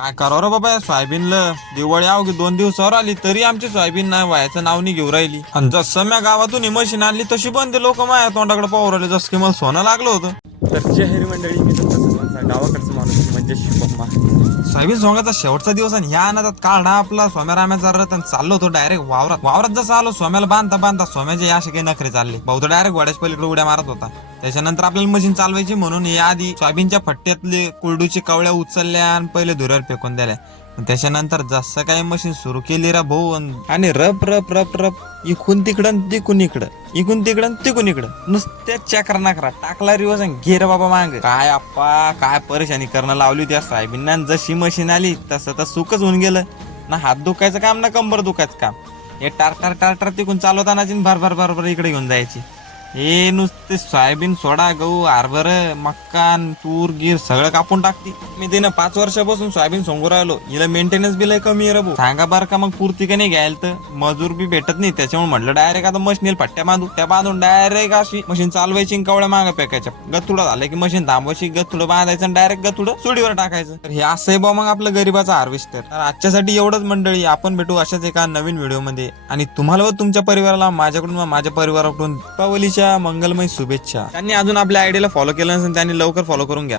काय करावं रे बाबा सोयाबीनला दिवाळी अवघी 2 दिवसावर आली तरी आमची सोयाबीन नाही व्हायचं नाव नाही घेऊ राहिली. आणि जसं मी गावातून ही मशीन आणली तशी पण ते लोक माझ्या तोंडाकडे पाहू राहिले जसं की मला सोनं लागलं होतं. तर जय हरी मंडळी, मी तुमचा सर्वांचा गावाकडचा माणूस म्हणजे शुभम्मा. सोयाबीन सोंगाचा शेवटचा दिवस आणि ह्या अनाथात काढा आपला सोम्या राम्याचा रथ आणि चाललो होतो डायरेक्ट वावरात जसं आलो सोम्याला बांधता सोम्याचे असे काही नखरे चालले. भाऊ तर डायरेक्ट घोड्याच्या पलीकडे उड्या मारत होता. त्याच्यानंतर आपल्याला मशीन चालवायची म्हणून या आधी सोयाबीनच्या फट्ट्यातले कुरडूची कवळ्या उचलल्या आणि पहिले धुऱ्यावर फेकून दिल्या. त्याच्यानंतर जसं काही मशीन सुरू केली रा भाऊ आणि रप रप रप रप इकून तिकडं तिकून इकडं नुसत्या चक्र नाकरा टाकला रिवर्स आणि घे रे बाबा मांग. काय आप्पा काय परेशानी करणं लावली त्या सोयाबीनना. जशी मशीन आली तसं तर सुकच होऊन गेलं ना. हात दुखायचं काम ना कंबर दुखायचं काम. हे टार तिकून चालवताना भर इकडे घेऊन जायची. हे नुसते सोयाबीन सोडा गहू हरभर मक्का तूर गिर सगळं कापून टाकते. मी तिनं 5 वर्षापासून सोयाबीन सोंगू राहिलो. हिला मेंटेनन्स बी लय कमी आहे रे भाऊ. सांगा बरं का मग पुरती का नाही घ्यायला तर मजूर बी भेटत नाही. त्याच्यामुळे म्हटलं डायरेक्ट आता मशीन पट्ट्या बांधून डायरेक्ट अशी मशीन चालवायची कवड्या मागं पेकायच्या. गथुडं झालं की मशीन थांबवायची गथुडं बांधायचं आणि डायरेक्ट गथुडं सुडीवर टाकायचं. तर हे असं आहे बा मग आपलं गरीबाचा हार्वेस्टर. तर आजच्यासाठी एवढंच मंडळी. आपण भेटू अशाच एका नवीन व्हिडिओ मध्ये. आणि तुम्हाला व तुमच्या परिवाराला माझ्याकडून व माझ्या परिवाराकडून दीपावलीच्या मंगलमय शुभेच्छा. त्यांनी अजून आपल्या आयडीला फॉलो केलं नसेल त्यांनी लवकर फॉलो करून घ्या.